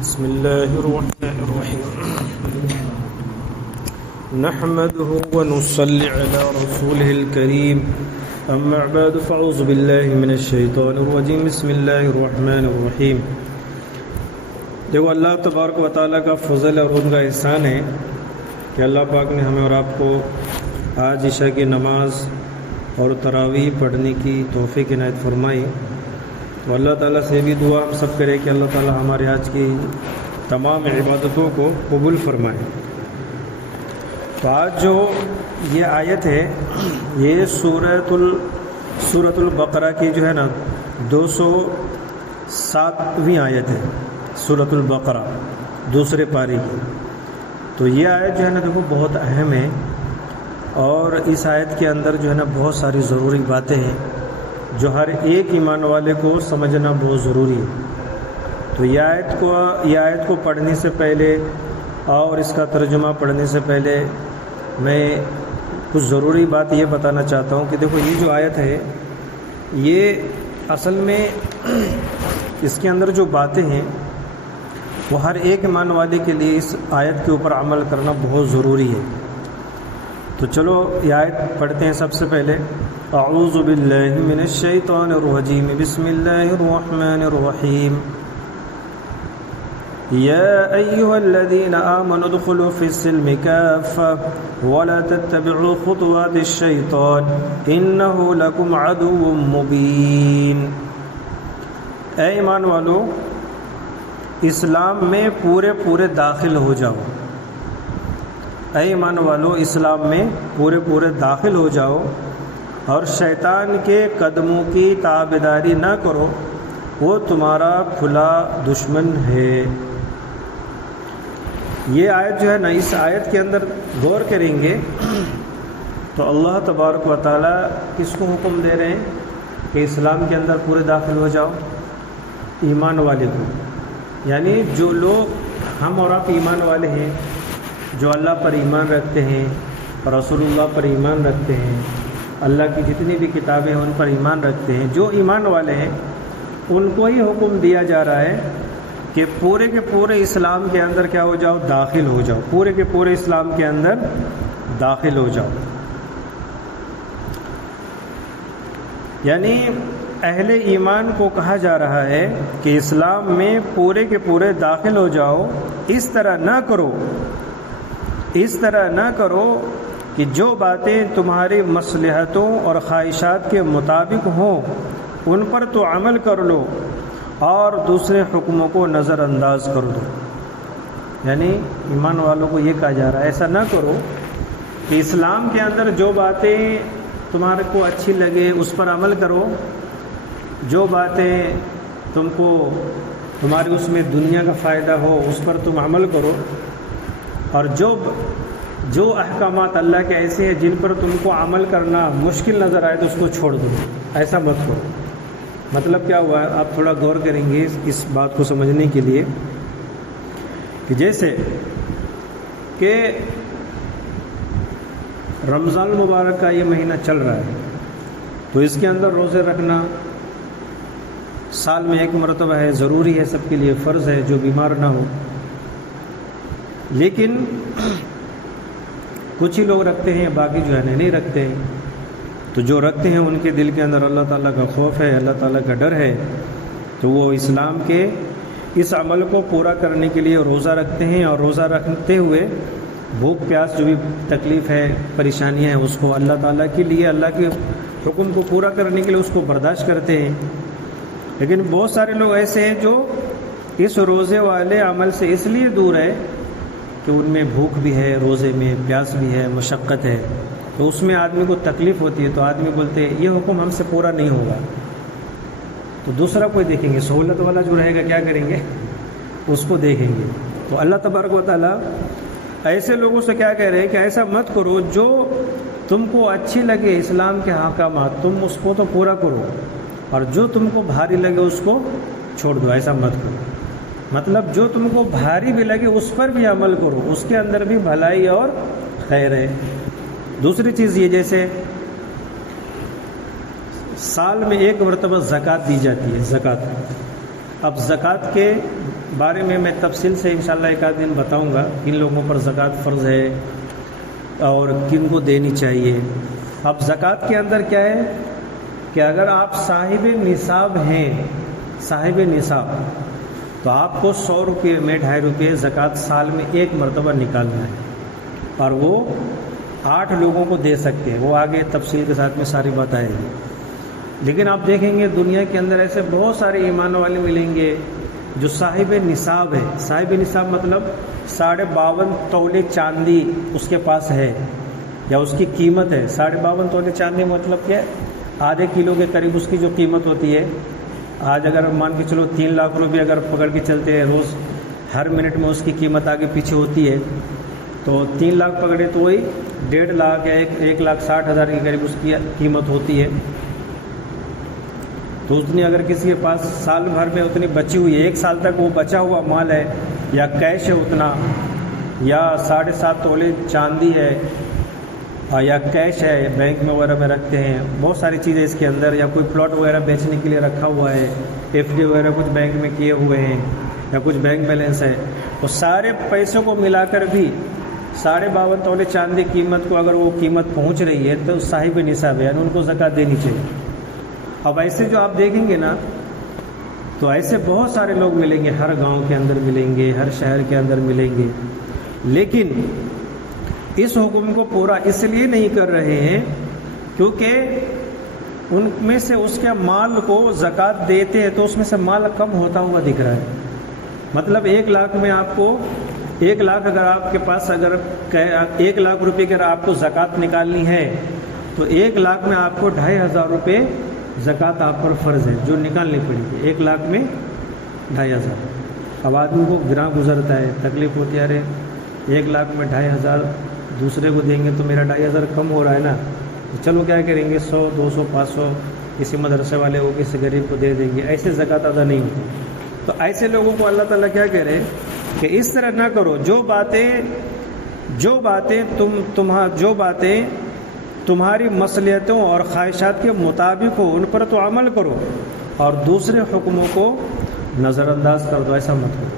بسم الله الرحمن الرحيم نحمده ونصلي على رسوله الكريم أما بعد فأعوذ بالله من الشيطان الرجيم بسم الله الرحمن الرحيم دیکھو اللہ تبارک و تعالیٰ کا فضل اور ان کا احسان ہے کہ اللہ پاک نے ہمیں اور آپ کو آج عشاء کی نماز اور تراویح پڑھنے کی توفیق عنایت فرمائی۔ تو اللہ تعالیٰ سے بھی دعا ہم سب کرے کہ اللہ تعالیٰ ہمارے آج کی تمام عبادتوں کو قبول فرمائے۔ تو آج جو یہ آیت ہے یہ سورۃ البقرہ کی جو ہے نا 207ویں آیت ہے، سورۃ البقرہ دوسرے پارے کی۔ تو یہ آیت جو ہے نا دیکھو بہت اہم ہے، اور اس آیت کے اندر جو ہے نا بہت ساری ضروری باتیں ہیں جو ہر ایک ایمان والے کو سمجھنا بہت ضروری ہے۔ تو یہ آیت کو پڑھنے سے پہلے اور اس کا ترجمہ پڑھنے سے پہلے میں کچھ ضروری بات یہ بتانا چاہتا ہوں کہ دیکھو یہ جو آیت ہے یہ اصل میں اس کے اندر جو باتیں ہیں وہ ہر ایک ایمان والے کے لیے اس آیت کے اوپر عمل کرنا بہت ضروری ہے۔ تو چلو یہ آیت پڑھتے ہیں۔ سب سے پہلے اعوذ باللہ من الشیطان الرجیم بسم اللہ الرحمن الرحیم یا ایہا الذین آمنوا ادخلوا فی السلم کافۃ ولا تتبعوا خطوات الشیطان انہ لکم عدو مبین۔ اے ایمان والو اسلام میں پورے داخل ہو جاؤ۔ اے ایمان والو اسلام میں پورے داخل ہو جاؤ اور شیطان کے قدموں کی تابعداری نہ کرو، وہ تمہارا کھلا دشمن ہے۔ یہ آیت جو ہے نا اس آیت کے اندر غور کریں گے تو اللہ تبارک و تعالیٰ کس کو حکم دے رہے ہیں کہ اسلام کے اندر پورے داخل ہو جاؤ؟ ایمان والے کو، یعنی جو لوگ ہم اور آپ ایمان والے ہیں، جو اللہ پر ایمان رکھتے ہیں، رسول اللہ پر ایمان رکھتے ہیں، اللہ کی جتنی بھی کتابیں ہیں ان پر ایمان رکھتے ہیں، جو ایمان والے ہیں ان کو ہی حکم دیا جا رہا ہے کہ پورے کے پورے اسلام کے اندر کیا ہو جاؤ؟ داخل ہو جاؤ، پورے کے پورے اسلام کے اندر داخل ہو جاؤ۔ یعنی اہل ایمان کو کہا جا رہا ہے کہ اسلام میں پورے کے پورے داخل ہو جاؤ۔ اس طرح نہ کرو کہ جو باتیں تمہاری مصلحتوں اور خواہشات کے مطابق ہوں ان پر تو عمل کر لو اور دوسرے حکموں کو نظر انداز کر دو۔ یعنی ایمان والوں کو یہ کہا جا رہا ہے ایسا نہ کرو کہ اسلام کے اندر جو باتیں تمہارے کو اچھی لگے اس پر عمل کرو، جو باتیں تم کو تمہاری اس میں دنیا کا فائدہ ہو اس پر تم عمل کرو، اور جو احکامات اللہ کے ایسے ہیں جن پر تم کو عمل کرنا مشکل نظر آئے تو اس کو چھوڑ دو، ایسا مت کرو۔ مطلب کیا ہوا؟ آپ تھوڑا غور کریں گے اس بات کو سمجھنے کے لیے کہ جیسے کہ رمضان المبارک کا یہ مہینہ چل رہا ہے تو اس کے اندر روزے رکھنا سال میں ایک مرتبہ ہے، ضروری ہے، سب کے لیے فرض ہے جو بیمار نہ ہو۔ لیکن کچھ ہی لوگ رکھتے ہیں، باقی جو ہے نہیں رکھتے ہیں۔ تو جو رکھتے ہیں ان کے دل کے اندر اللہ تعالیٰ کا خوف ہے، اللہ تعالیٰ کا ڈر ہے، تو وہ اسلام کے اس عمل کو پورا کرنے کے لیے روزہ رکھتے ہیں، اور روزہ رکھتے ہوئے بھوک پیاس جو بھی تکلیف ہے، پریشانیاں ہیں، اس کو اللہ تعالیٰ کے لیے، اللہ کے حکم کو پورا کرنے کے لیے اس کو برداشت کرتے ہیں۔ لیکن بہت سارے لوگ ایسے ہیں جو اس روزے والے عمل سے اس لیے دور ہے کہ ان میں بھوک بھی ہے، روزے میں پیاس بھی ہے، مشقت ہے، تو اس میں آدمی کو تکلیف ہوتی ہے، تو آدمی بولتے ہیں یہ حکم ہم سے پورا نہیں ہوگا، تو دوسرا کوئی دیکھیں گے، سہولت والا جو رہے گا کیا کریں گے؟ اس کو دیکھیں گے۔ تو اللہ تبارک و تعالیٰ ایسے لوگوں سے کیا کہہ رہے ہیں کہ ایسا مت کرو، جو تم کو اچھی لگے اسلام کے احکامات تم اس کو تو پورا کرو، اور جو تم کو بھاری لگے اس کو چھوڑ دو، ایسا مت کرو۔ مطلب جو تم کو بھاری بھی لگے اس پر بھی عمل کرو، اس کے اندر بھی بھلائی اور خیر ہے۔ دوسری چیز یہ جیسے سال میں ایک مرتبہ زکوٰۃ دی جاتی ہے، زکوٰۃ۔ اب زکوٰۃ کے بارے میں تفصیل سے انشاءاللہ ایک آدھ دن بتاؤں گا کن لوگوں پر زکوٰۃ فرض ہے اور کن کو دینی چاہیے۔ اب زکوٰۃ کے اندر کیا ہے کہ اگر آپ صاحب نصاب ہیں، صاحب نصاب، تو آپ کو 100 روپے میں 2.5 روپے زکوٰۃ سال میں ایک مرتبہ نکالنا ہے، اور وہ 8 لوگوں کو دے سکتے ہیں۔ وہ آگے تفصیل کے ساتھ میں ساری بات آئے گی۔ لیکن آپ دیکھیں گے دنیا کے اندر ایسے بہت سارے ایمان والے ملیں گے جو صاحب نصاب ہے۔ صاحب نصاب مطلب 52.5 تولے چاندی اس کے پاس ہے، یا اس کی قیمت ہے 52.5 تولے چاندی، مطلب کیا ہے آدھے کلو کے قریب اس کی جو قیمت ہوتی ہے۔ آج اگر مان کے چلو 3 لاکھ روپے اگر پکڑ کے چلتے ہیں روز، ہر منٹ میں اس کی قیمت آگے پیچھے ہوتی ہے، تو 3 لاکھ پکڑے تو وہی 1.5 لاکھ یا 1,60,000 کے قریب اس کی قیمت ہوتی ہے۔ تو اتنی اگر کسی کے پاس سال بھر میں اتنی بچی ہوئی ہے، 1 سال تک وہ بچا ہوا مال ہے، یا کیش ہے اتنا، یا 7.5 تولے چاندی ہے، یا کیش ہے بینک میں وغیرہ میں رکھتے ہیں، بہت ساری چیزیں اس کے اندر، یا کوئی پلاٹ وغیرہ بیچنے کے لیے رکھا ہوا ہے، FD وغیرہ کچھ بینک میں کیے ہوئے ہیں، یا کچھ بینک بیلنس ہے، وہ سارے پیسوں کو ملا کر بھی 52.5 تولے چاندی قیمت کو اگر وہ قیمت پہنچ رہی ہے تو صاحب نصاب ہے، یعنی ان کو زکوٰۃ دینی چاہیے۔ اب ایسے جو آپ دیکھیں گے نا، تو ایسے بہت سارے لوگ ملیں گے، ہر گاؤں کے اندر ملیں گے، ہر شہر کے اندر ملیں گے، لیکن اس حکم کو پورا اس لیے نہیں کر رہے ہیں کیونکہ ان میں سے اس کے مال کو زکوٰۃ دیتے ہیں تو اس میں سے مال کم ہوتا ہوا دکھ رہا ہے۔ مطلب 1 لاکھ میں آپ کو 1 لاکھ اگر آپ کے پاس اگر 1 لاکھ روپے کی اگر آپ کو زکوٰۃ نکالنی ہے تو 1 لاکھ میں آپ کو 2,500 روپے زکوٰۃ آپ پر فرض ہے جو نکالنی پڑے گی۔ 1 لاکھ میں 2,500۔ اب آدمی کو گراں گزرتا ہے، تکلیف ہوتی ہے، ارے 1 لاکھ میں 2,500 دوسرے کو دیں گے تو میرا 2,500 کم ہو رہا ہے نا، چلو کیا کریں گے 100 200 500 کسی مدرسے والے کو کسی غریب کو دے دیں گے، ایسے زکوٰۃ ادا نہیں ہوتی۔ تو ایسے لوگوں کو اللہ تعالیٰ کیا کہہ رہے ہیں کہ اس طرح نہ کرو، جو باتیں تمہاری مصلحتوں اور خواہشات کے مطابق ہو ان پر تو عمل کرو، اور دوسرے حکموں کو نظر انداز کر دو، ایسا مت کرو۔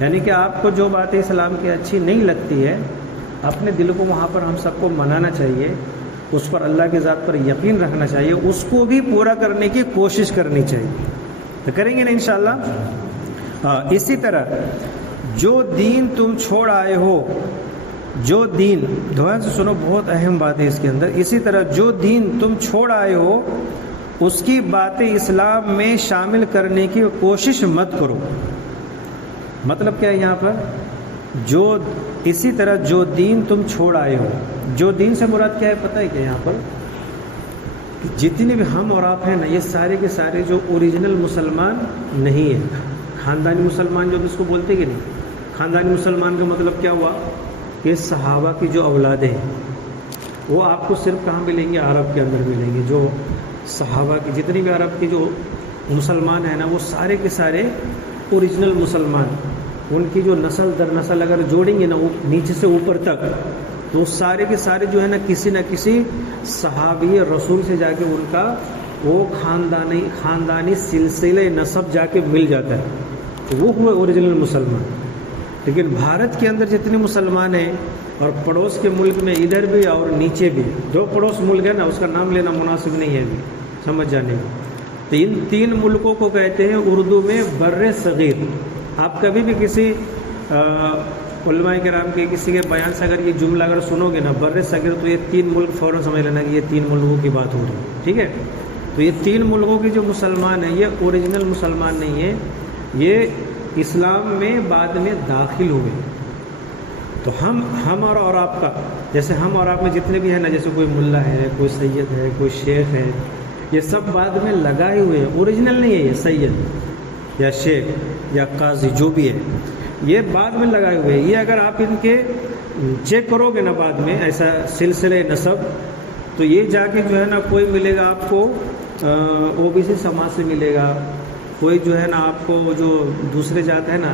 یعنی کہ آپ کو جو باتیں اسلام کی اچھی نہیں لگتی ہے، اپنے دل کو وہاں پر ہم سب کو منانا چاہیے، اس پر اللہ کے ذات پر یقین رکھنا چاہیے، اس کو بھی پورا کرنے کی کوشش کرنی چاہیے۔ تو کریں گے نا انشاءاللہ۔ اسی طرح جو دین تم چھوڑ آئے ہو، جو دین، دھیان سے سنو، بہت اہم بات ہے اس کے اندر، اسی طرح جو دین تم چھوڑ آئے ہو اس کی باتیں اسلام میں شامل کرنے کی کوشش مت کرو۔ مطلب کیا ہے یہاں پر، اسی طرح جو دین تم چھوڑ آئے ہو، جو دین سے مراد کیا ہے پتہ ہے کہ یہاں پر جتنے بھی ہم اور آپ ہیں نا، یہ سارے کے سارے جو اوریجنل مسلمان نہیں ہیں، خاندانی مسلمان جو اس کو بولتے کہ نہیں، خاندانی مسلمان کا مطلب کیا ہوا کہ صحابہ کی جو اولادیں ہیں وہ آپ کو صرف کہاں ملیں گے، عرب کے اندر ملیں گے۔ جو صحابہ کی جتنی بھی عرب کی جو مسلمان ہیں نا، وہ سارے کے سارے اوریجنل مسلمان، ان کی جو نسل در نسل اگر جوڑیں گے نا وہ نیچے سے اوپر تک، تو سارے کے سارے جو ہے نا کسی نہ کسی صحابی رسول سے جا کے ان کا وہ خاندانی سلسلے نسب جا کے مل جاتا ہے، تو وہ ہوئے اوریجنل مسلمان۔ لیکن بھارت کے اندر جتنے مسلمان ہیں اور پڑوس کے ملک میں ادھر بھی اور نیچے بھی، جو پڑوس ملک ہے نا اس کا نام لینا مناسب نہیں ہے ابھی، سمجھ جانے میں، تو ان 3 ملکوں کو کہتے ہیں اردو میں بر صغیر۔ آپ کبھی بھی کسی علماء کرام کے کسی کے بیان سے اگر یہ جملہ اگر سنو گے نا بر صغیر، تو یہ 3 ملک فوراً سمجھ لینا کہ یہ 3 ملکوں کی بات ہو رہی ہے، ٹھیک ہے۔ تو یہ 3 ملکوں کے جو مسلمان ہیں یہ اوریجنل مسلمان نہیں ہیں، یہ اسلام میں بعد میں داخل ہوئے۔ تو ہم اور آپ کا، جیسے ہم اور آپ میں جتنے بھی ہیں نا، جیسے کوئی ملا ہے، کوئی سید ہے، کوئی شیخ ہے، یہ سب بعد میں لگائے ہوئے ہیں، اوریجنل نہیں ہے یہ سید یا شیخ یا قاضی جو بھی ہے، یہ بعد میں لگائے ہوئے ہیں۔ یہ اگر آپ ان کے چیک کرو گے نا بعد میں ایسا سلسلے نسب، تو یہ جا کے جو ہے نا کوئی ملے گا آپ کو OBC سماج سے ملے گا، کوئی جو ہے نا آپ کو جو دوسرے جات ہے نا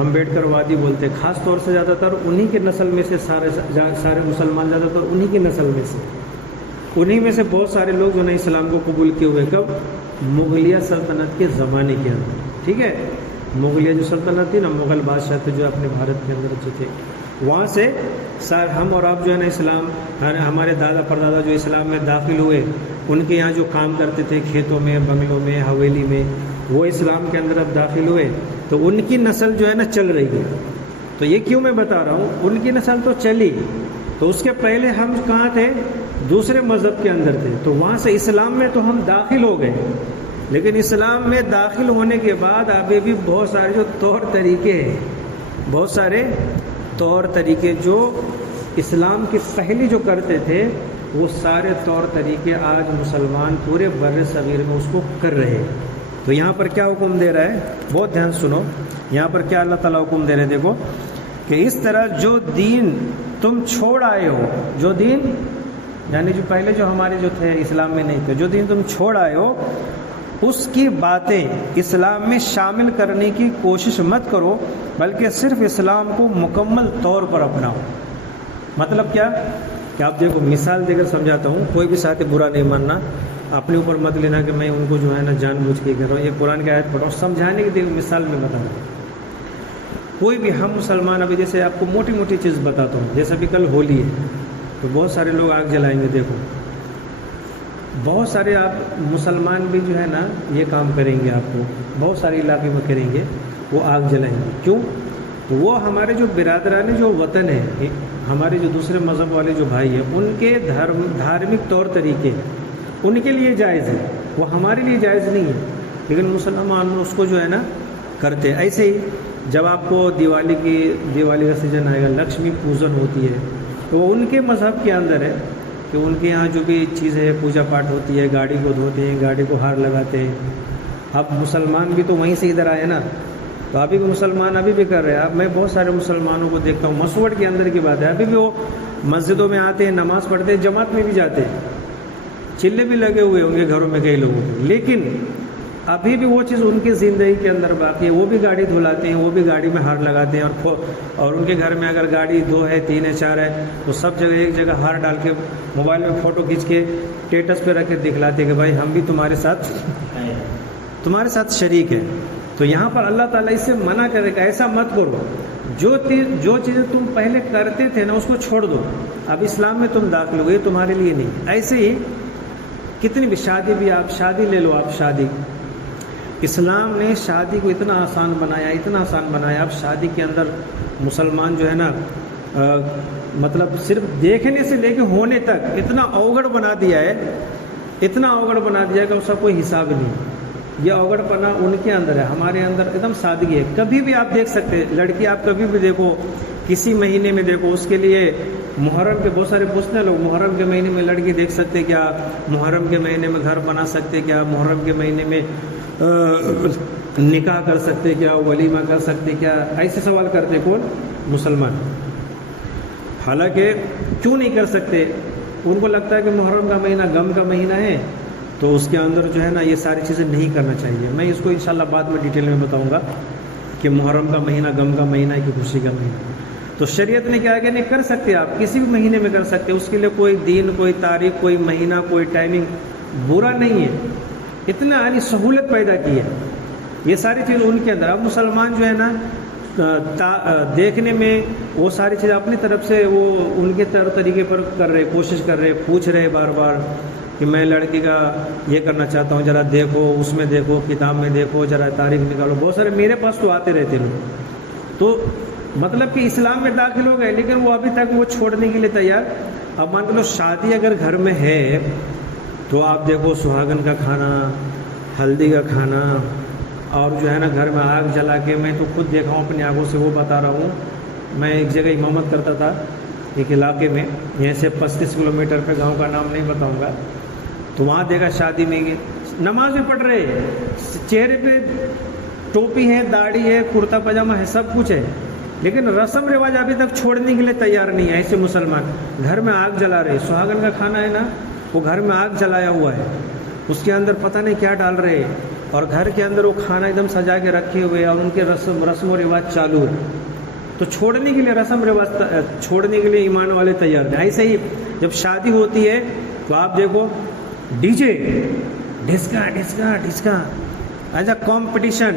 امبیڈکر وادی بولتے ہیں، خاص طور سے زیادہ تر انہی کے نسل میں سے سارے مسلمان، زیادہ تر انہی کی نسل میں سے، انہی میں سے بہت سارے لوگ جو ہے اسلام کو قبول کیے ہوئے، کب؟ مغلیہ سلطنت کے زمانے کے اندر، ٹھیک ہے، مغلیہ جو سلطنت تھی نا، مغل بادشاہ تھے جو اپنے بھارت کے اندر جو تھے، وہاں سے ہم اور آپ جو ہے نا اسلام، ہمارے دادا پردادا جو اسلام میں داخل ہوئے، ان کے یہاں جو کام کرتے تھے کھیتوں میں، بنگلوں میں، حویلی میں، وہ اسلام کے اندر اب داخل ہوئے، تو ان کی نسل جو ہے نا چل رہی ہے۔ تو یہ کیوں میں بتا رہا ہوں، ان کی نسل تو چلی، تو اس کے پہلے ہم کہاں تھے؟ دوسرے مذہب کے اندر تھے، تو وہاں سے اسلام میں تو ہم داخل ہو گئے، لیکن اسلام میں داخل ہونے کے بعد ابھی بھی بہت سارے جو طور طریقے ہیں، بہت سارے طور طریقے جو اسلام کے پہلے جو کرتے تھے، وہ سارے طور طریقے آج مسلمان پورے بر صغیر میں اس کو کر رہے ہیں۔ تو یہاں پر کیا حکم دے رہا ہے، بہت دھیان سنو، یہاں پر کیا اللہ تعالیٰ حکم دے رہے ہیں، دیکھو کہ اس طرح جو دین تم چھوڑ آئے ہو، جو دین یعنی جو پہلے جو ہمارے جو تھے اسلام میں نہیں تھے، جو دین تم چھوڑ آئے ہو، اس کی باتیں اسلام میں شامل کرنے کی کوشش مت کرو، بلکہ صرف اسلام کو مکمل طور پر اپناؤ۔ مطلب کیا کہ آپ دیکھو، مثال دے کر سمجھاتا ہوں، کوئی بھی ساتھ برا نہیں ماننا، اپنے اوپر مت لینا کہ میں ان کو جو ہے نا جان بوجھ کے کر رہا ہوں، یہ قرآن کی آیت پڑھا ہوں، سمجھانے کی دیکھو مثال میں بتا رہا ہوں۔ کوئی بھی ہم مسلمان، ابھی جیسے آپ کو موٹی موٹی چیز بتاتا ہوں، جیسے ابھی کل ہولی ہے تو بہت سارے لوگ آگ جلائیں گے، دیکھو بہت سارے آپ مسلمان بھی جو ہے نا یہ کام کریں گے، آپ کو بہت سارے علاقے میں کریں گے، وہ آگ جلائیں گے، کیوں؟ تو وہ ہمارے جو برادران جو وطن ہے، ہمارے جو دوسرے مذہب والے جو بھائی ہیں، ان کے دھارمک طور طریقے ان کے لیے جائز ہے، وہ ہمارے لیے جائز نہیں ہے، لیکن مسلمان اس کو جو ہے نا کرتے۔ ایسے ہی جب آپ کو دیوالی کا سیزن آئے گا، لکشمی پوجن ہوتی ہے، تو ان کے مذہب کے اندر ہے کہ ان کے یہاں جو بھی چیزیں پوجا پاٹ ہوتی ہے، گاڑی کو دھوتے ہیں، گاڑی کو ہار لگاتے ہیں۔ اب مسلمان بھی تو وہیں سے ادھر آئے نا، تو ابھی بھی مسلمان ابھی بھی کر رہے ہیں۔ اب میں بہت سارے مسلمانوں کو دیکھتا ہوں، مسوٹ کے اندر کی بات ہے، ابھی بھی وہ مسجدوں میں آتے ہیں، نماز پڑھتے ہیں، جماعت میں بھی جاتے ہیں، چلے بھی لگے ہوئے ہوں گے گھروں میں کئی لوگوں کے، لیکن ابھی بھی وہ چیز ان کی زندگی کے اندر باقی ہے، وہ بھی گاڑی دھلاتے ہیں، وہ بھی گاڑی میں ہار لگاتے ہیں، اور ان کے گھر میں اگر گاڑی 2 ہے 3 ہے 4 ہے تو سب جگہ ایک جگہ ہار ڈال کے موبائل میں فوٹو کھینچ کے اسٹیٹس پہ رکھ کے دکھلاتے کہ بھائی ہم بھی تمہارے ساتھ شریک ہیں۔ تو یہاں پر اللہ تعالیٰ اس سے منع کرے گا، ایسا مت کرو، جو چیزیں تم پہلے کرتے تھے نا اس کو چھوڑ دو، اب اسلام میں تم داخل ہوئے، تمہارے لیے نہیں۔ ایسے ہی کتنی بھی شادی بھی، آپ شادی لے لو، آپ شادی، اسلام نے شادی کو اتنا آسان بنایا، اب شادی کے اندر مسلمان جو ہے نا مطلب صرف دیکھنے سے لے کے ہونے تک اتنا اوگڑ بنا دیا ہے کہ اس کا کوئی حساب نہیں۔ یہ اوگڑ پنا ان کے اندر ہے، ہمارے اندر ایک دم سادگی ہے۔ کبھی بھی آپ دیکھ سکتے، لڑکی آپ کبھی بھی دیکھو، کسی مہینے میں دیکھو، اس کے لیے محرم کے بہت سارے پوچھتے ہیں لوگ، محرم کے مہینے میں لڑکی دیکھ سکتے کیا؟ محرم کے مہینے میں گھر بنا سکتے کیا؟ محرم کے مہینے میں نکاح کر سکتے کیا؟ ولیمہ کر سکتے کیا؟ ایسے سوال کرتے کون؟ مسلمان۔ حالانکہ کیوں نہیں کر سکتے؟ ان کو لگتا ہے کہ محرم کا مہینہ غم کا مہینہ ہے، تو اس کے اندر جو ہے نا یہ ساری چیزیں نہیں کرنا چاہیے۔ میں اس کو انشاءاللہ بعد میں ڈیٹیل میں بتاؤں گا کہ محرم کا مہینہ غم کا مہینہ ہے کہ خوشی کا مہینہ۔ تو شریعت نے کیا کہ نہیں کر سکتے، آپ کسی بھی مہینے میں کر سکتے، اس کے لیے کوئی دن، کوئی تاریخ، کوئی مہینہ، کوئی ٹائمنگ برا نہیں ہے، اتنا یعنی سہولت پیدا کی ہے، یہ ساری چیز ان کے اندر۔ اب مسلمان جو ہے نا دیکھنے میں وہ ساری چیز اپنی طرف سے وہ ان کے طور طریقے پر کر رہے، کوشش کر رہے، پوچھ رہے بار بار کہ میں لڑکی کا یہ کرنا چاہتا ہوں، ذرا دیکھو، اس میں دیکھو، کتاب میں دیکھو، ذرا تاریخ نکالو۔ بہت سارے میرے پاس تو آتے رہتے لوگ، تو مطلب کہ اسلام میں داخل ہو گئے، لیکن وہ ابھی تک وہ چھوڑنے کے لیے تیار۔ اب مان لو شادی اگر گھر میں ہے تو آپ دیکھو سہاگن کا کھانا، ہلدی کا کھانا، اور جو ہے نا گھر میں آگ جلا کے، میں تو خود دیکھا ہوں اپنی آنکھوں سے، وہ بتا رہا ہوں۔ میں ایک جگہ امامت کرتا تھا ایک علاقے میں، یہیں سے 35 کلومیٹر پہ، گاؤں کا نام نہیں بتاؤں گا، تو وہاں دیکھا شادی میں نماز بھی پڑھ رہے، چہرے پہ ٹوپی ہے، داڑھی ہے، کرتا پاجامہ ہے، سب کچھ ہے، لیکن رسم رواج ابھی تک چھوڑنے کے لیے تیار نہیں ہے۔ ایسے مسلمان گھر میں آگ جلا رہے، سہاگن کا کھانا ہے نا، وہ گھر میں آگ جلایا ہوا ہے، اس کے اندر پتہ نہیں کیا ڈال رہے، اور گھر کے اندر وہ کھانا ایک دم سجا کے رکھے ہوئے، اور ان کے رسم و رواج چالو ہے۔ تو چھوڑنے کے لیے رسم رواج چھوڑنے کے لیے ایمان والے تیار ہیں۔ ایسے ہی جب شادی ہوتی ہے تو آپ دیکھو ڈی جے، ڈھسکا ڈھسکا ڈھسکا، ایز اے کمپٹیشن،